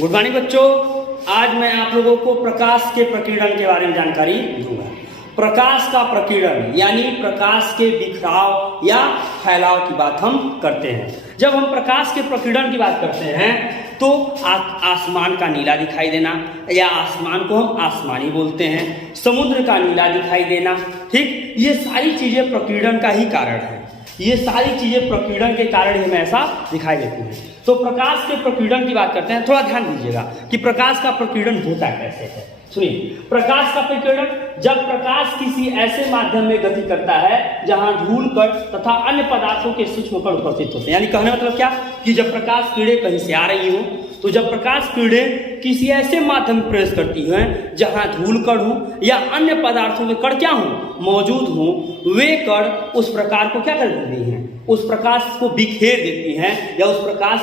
Good morning बच्चों। आज मैं आप लोगों को प्रकाश के प्रकीर्णन के बारे में जानकारी दूंगा। प्रकाश का प्रकीर्णन यानी प्रकाश के बिखराव या फैलाव की बात हम करते हैं। जब हम प्रकाश के प्रकीर्णन की बात करते हैं तो आसमान का नीला दिखाई देना या आसमान को हम आसमानी बोलते हैं, समुद्र का नीला दिखाई देना, ठीक, ये सारी चीजें प्रकीर्णन का ही कारण है। ये सारी चीजें प्रकीर्णन के कारण ही हमें ऐसा दिखाई देती हैं। तो प्रकाश के प्रकीर्णन की बात करते हैं, थोड़ा ध्यान दीजिएगा कि प्रकाश का प्रकीर्णन होता कैसे है। सुनिए, प्रकाश का प्रकीर्णन जब प्रकाश किसी ऐसे माध्यम में गति करता है जहां धूल कण तथा अन्य पदार्थों के सूक्ष्म कण उपस्थित होते हैं। यानी कहने मतलब क्या कि जब प्रकाश किरणें कहीं से आ रही हो, तो जब प्रकाश किरणें किसी ऐसे माध्यम में प्रवेश करती हैं जहां धूल कण हो या अन्य पदार्थों के कण क्या हो मौजूद हो, वे कण उस प्रकार को क्या कर देती हैं, उस प्रकाश को बिखेर देती हैं या उस प्रकाश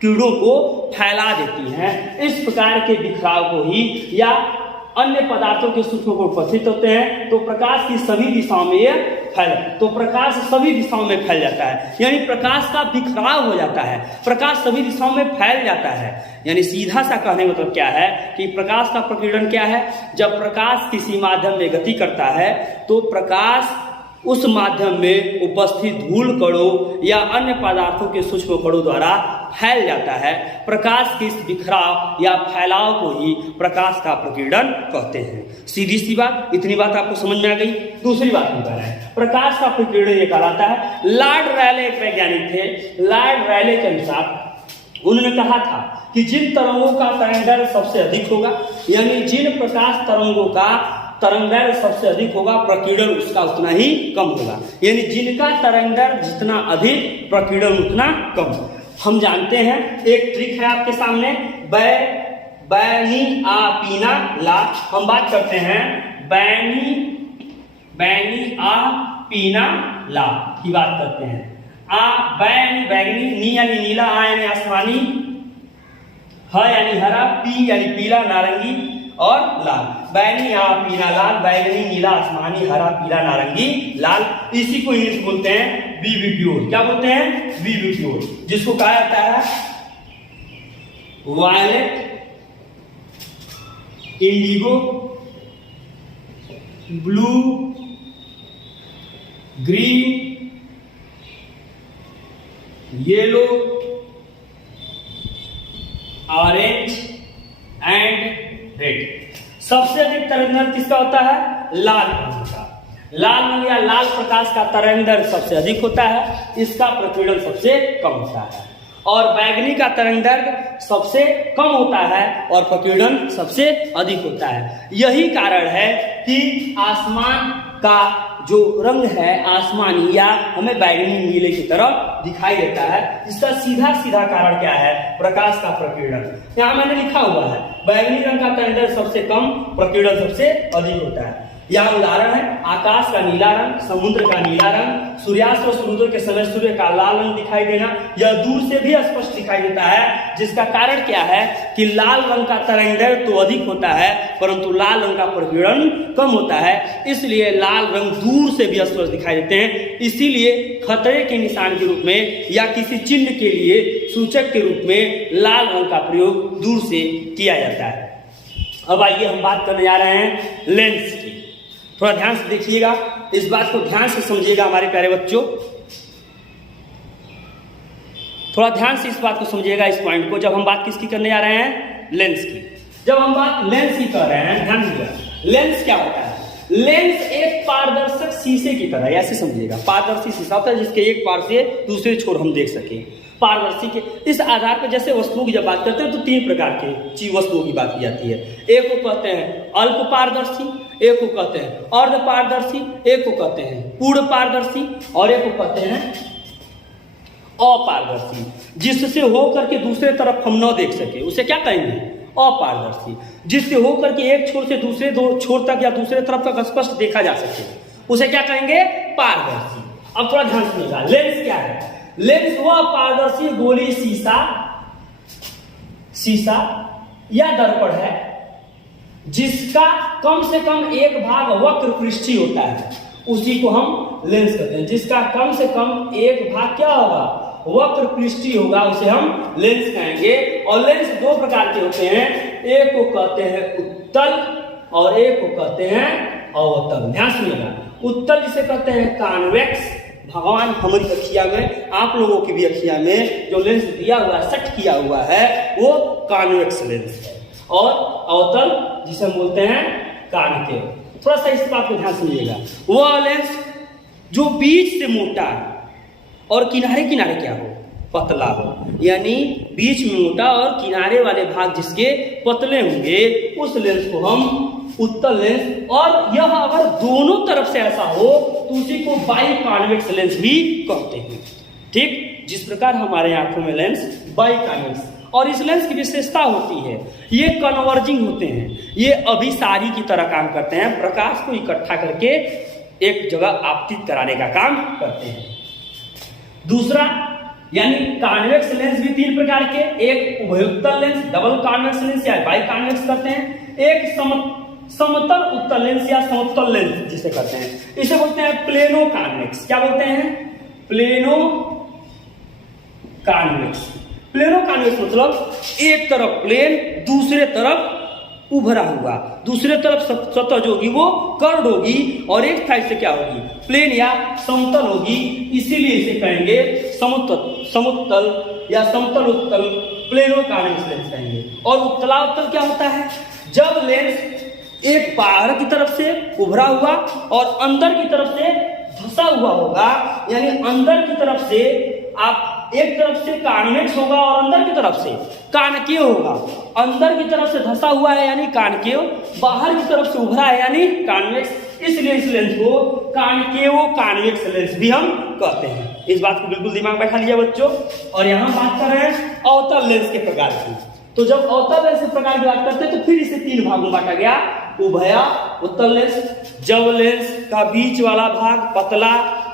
किरणों को फैला देती हैं। इस प्रकार के बिखराव को ही या अन्य पदार्थों के सूक्ष्म को उपस्थित होते हैं तो प्रकाश की सभी दिशाओं में यह तो प्रकाश सभी दिशाओं में फैल जाता है, यानी प्रकाश का बिखराव हो जाता है, प्रकाश सभी दिशाओं में फैल जाता है। यानी सीधा सा कहने मतलब क्या है कि प्रकाश का प्रकीर्णन क्या है, जब प्रकाश किसी माध्यम में गति करता है तो प्रकाश उस माध्यम में उपस्थित धूल कणों या अन्य पदार्थों के सूक्ष्म कणों द्वारा फैल जाता है। प्रकाश के इस बिखराव या फैलाव को ही प्रकाश का प्रकीर्णन कहते हैं। सीधी सी बात, इतनी बात आपको समझ में आ गई। दूसरी बात हम कह रहे हैं, प्रकाश का प्रकीर्णन ये कहलाता है। लॉर्ड रैले एक वैज्ञानिक थे। लॉर्ड रैले के अनुसार उन्होंने कहा था कि जिन तरंगों का तरंगदैर्घ्य सबसे अधिक होगा, यानी जिन प्रकाश तरंगों का तरंगदैर्घ्य सबसे अधिक होगा, प्रकीर्णन उसका उतना ही कम होगा। यानी जिनका तरंगदैर्घ्य जितना अधिक, प्रकीर्णन उतना कम। हम जानते हैं एक ट्रिक है आपके सामने, बैनी आ पीना ला। हम बात करते हैं बैनी आ पीना ला की बात करते हैं। बैगनी, नी यानी नीला, आ यानी आसमानी, ह यानी हरा, पी यानी पीला, नारंगी और लाल। बैगनी आ पीला लाल, बैगनी नीला आसमानी हरा पीला नारंगी लाल। इसी को इंग्लिश बोलते हैं विविप्योर। क्या बोलते हैं? विविप्योर, जिसको कहा जाता है violet, indigo, blue, green, yellow, orange and red. सबसे अधिक तरंगदैर्घ्य किसका होता है? लाल रंग का। लाल रंग या लाल प्रकाश का तरंगदैर्घ्य सबसे अधिक होता है, इसका प्रकीर्णन सबसे कम होता है। और बैगनी का तरंगदैर्घ्य सबसे कम होता है और प्रकीर्णन सबसे अधिक होता है। यही कारण है कि आसमान का जो रंग है आसमानी या हमें बैगनी नीले की तरह दिखाई देता है। इसका सीधा सीधा कारण क्या है? प्रकाश का प्रकीर्णन। यहाँ मैंने लिखा हुआ है बैगनी रंग का तरंगदैर्घ्य सबसे कम, प्रकीर्णन सबसे अधिक होता है। यह उदाहरण है आकाश का नीला रंग, समुद्र का नीला रंग, सूर्यास्त और सूर्योदय के समय सूर्य का लाल रंग दिखाई देना। यह दूर से भी स्पष्ट दिखाई देता है, जिसका कारण क्या है कि लाल रंग का तरंगदैर्घ्य तो अधिक होता है परंतु लाल रंग का प्रकीर्णन कम होता है, इसलिए लाल रंग दूर से भी स्पष्ट दिखाई देते हैं। इसीलिए खतरे के निशान के रूप में या किसी चिन्ह के लिए सूचक के रूप में लाल रंग का प्रयोग दूर से किया जाता है। अब आइए हम बात करने जा रहे हैं लेंस की। थोड़ा ध्यान से देखिएगा, इस बात को ध्यान से समझिएगा हमारे प्यारे बच्चों, थोड़ा ध्यान से इस बात को समझिएगा, इस पॉइंट को। जब हम बात किसकी करने जा रहे हैं? लेंस की। जब हम बात लेंस की कर रहे हैं, ध्यान दीजिएगा, लेंस क्या होता है? लेंस एक पारदर्शक शीशे की तरह है, ऐसे समझिएगा। पारदर्शी शीशा होता है जिसके एक पार से दूसरे छोर हम देख सके। पारदर्शी के इस आधार पर जैसे वस्तुओं की जब बात करते हैं तो तीन प्रकार की वस्तुओं की बात की जाती है। एक को कहते हैं अल्प पारदर्शी, एक को कहते हैं अर्ध पारदर्शी, एक को कहते हैं पूर्ण पारदर्शी और एक को कहते हैं अपारदर्शी। जिससे होकर के दूसरे तरफ हम न देख सके उसे क्या कहेंगे? अपारदर्शी। जिससे होकर के एक छोर से दूसरे दो छोर तक या दूसरे तरफ तक स्पष्ट देखा जा सके उसे क्या कहेंगे? पारदर्शी। अब थोड़ा ध्यान सुनिएगा, लेंस क्या है? लेंस वह पारदर्शी गोली शीशा या दर्पण है जिसका कम से कम एक भाग वक्र पृष्ठीय होता है, उसी को हम लेंस कहते हैं। जिसका कम से कम एक भाग क्या होगा? वक्र पृष्ठीय होगा, उसे हम लेंस कहेंगे। और लेंस दो प्रकार के होते हैं, एक को कहते हैं उत्तल और एक को कहते हैं अवतल। ध्यान सुनिएगा, उत्तल जिसे कहते हैं कॉन्वेक्स, भगवान हमारी अखिया में, आप लोगों की भी अखिया में जो लेंस दिया हुआ है, सेट किया हुआ है, वो कॉन्वेक्स लेंस है। और अवतल जिसे हम बोलते हैं कॉनकेव। थोड़ा सा इस बात को ध्यान सुनिएगा, वो लेंस जो बीच से मोटा है और किनारे किनारे क्या हो, पतला हो, यानी बीच में मोटा और किनारे वाले भाग जिसके पतले होंगे, उस लेंस को हम उत्तल लेंस, और यह अगर दोनों तरफ से ऐसा हो तो उसी को बाई कॉन्वेक्स लेंस भी कहते हैं। ठीक, जिस प्रकार हमारे आंखों में लेंस बाई कॉन्वेक्स, और इस लेंस की विशेषता होती है ये कन्वर्जिंग होते हैं, ये अभिसारी की तरह काम करते हैं, प्रकाश को इकट्ठा करके एक जगह आपतित कराने का काम करते हैं। दूसरा, यानी कॉन्वेक्स लेंस भी तीन प्रकार के, एक उभयोत्तल लेंस, डबल कॉन्वेक्स लेंस या बाई कॉन्वेक्स करते हैं, एक समतल उत्तल लेंस या समतल लेंस जिसे कहते हैं, इसे बोलते हैं प्लेनो कॉन्वेक्स। क्या बोलते हैं? Plano convex. प्लेनो कॉन्वेक्स मतलब एक तरफ प्लेन, दूसरे तरफ उभरा हुआ, दूसरे तरफ सतह जो होगी वो कर्व होगी और एक साइड से क्या होगी, प्लेन या समतल होगी, इसीलिए इसे कहेंगे समुत्तल या समतल उत्तल, प्लेनो कॉन्वेक्स लेंस कहेंगे। और उत्तलाउत्तल क्या होता है? जब लेंस एक बाहर की तरफ से उभरा हुआ और अंदर की तरफ से धंसा हुआ होगा, यानी अंदर की तरफ से आप एक तरफ से कॉन्वेक्स होगा और अंदर की तरफ से कॉनकेव होगा, अंदर की तरफ से धंसा हुआ है यानी कॉनकेव, बाहर की तरफ से उभरा है यानी कॉन्वेक्स, इसलिए इस लेंस को कॉनकेव कॉन्वेक्स लेंस भी हम कहते हैं। इस बात को बिल्कुल दिमाग में बैठा लीजिए बच्चों। और यहाँ बात कर रहे हैं अवतल लेंस के प्रकार की, तो जब अवतल लेंस के प्रकार की बात करते हैं तो फिर इसे तीन भागों में बांटा गया, उभया उत्तल लेंस, जब लेंस का बीच वाला भाग पतला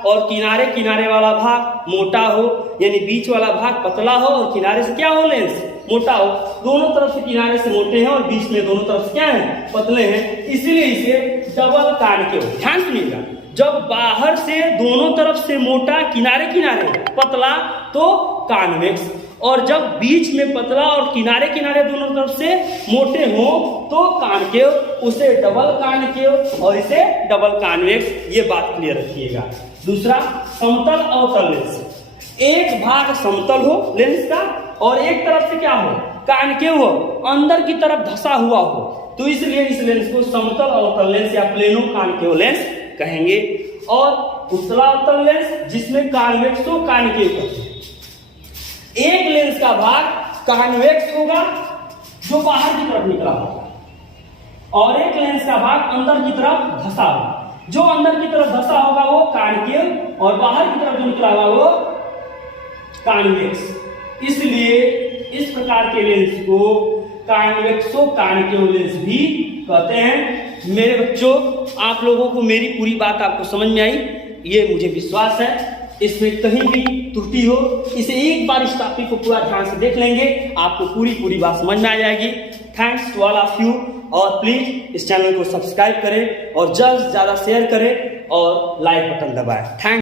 और किनारे किनारे वाला भाग मोटा हो, यानी बीच वाला भाग पतला हो और किनारे से क्या हो, लेंस मोटा हो, दोनों तरफ से किनारे से मोटे हैं और बीच में दोनों तरफ से क्या है, पतले हैं, इसीलिए इसे डबल कॉनकेव। ध्यान सुनिएगा, जब बाहर से दोनों तरफ से मोटा, किनारे किनारे पतला तो कॉन्वेक्स, और जब बीच में पतला और किनारे किनारे दोनों तरफ से मोटे हो तो कॉनकेव, उसे डबल कॉनकेव और इसे डबल कॉन्वेक्स। ये बात क्लियर रखिएगा। दूसरा, समतल अवतल लेंस, एक भाग समतल हो लेंस का और एक तरफ से क्या हो, कॉनकेव हो, अंदर की तरफ धंसा हुआ हो, तो इसलिए इस लेंस को समतल अवतल लेंस या प्लेनो कॉनकेव लेंस कहेंगे। और उत्तलावतल लेंस जिसमें कॉन्वेक्स हो कॉनकेव कहते हैं। एक लेंस का भाग कॉन्वेक्स होगा जो बाहर की तरफ निकला होगा, और एक लेंस का भाग अंदर की तरफ धंसा होगा, जो अंदर की तरफ धंसा होगा वो कॉनकेव और बाहर की तरफ जो निकला होगा वो कॉन्वेक्स। इसलिए इस प्रकार के लेंस को कॉन्वेक्सो कॉनकेव लेंस भी कहते हैं। मेरे बच्चों, आप लोगों को मेरी पूरी बात आपको समझ में आई, ये मुझे विश्वास है। इसमें कहीं भी त्रुटि हो, इसे एक बार इस टॉपिक को पूरा ध्यान से देख लेंगे, आपको पूरी बात समझ में आ जाएगी। Thanks to all of you, और प्लीज इस चैनल को सब्सक्राइब करें और ज्यादा से ज्यादा शेयर करें और लाइक बटन दबाएं। थैंक्स।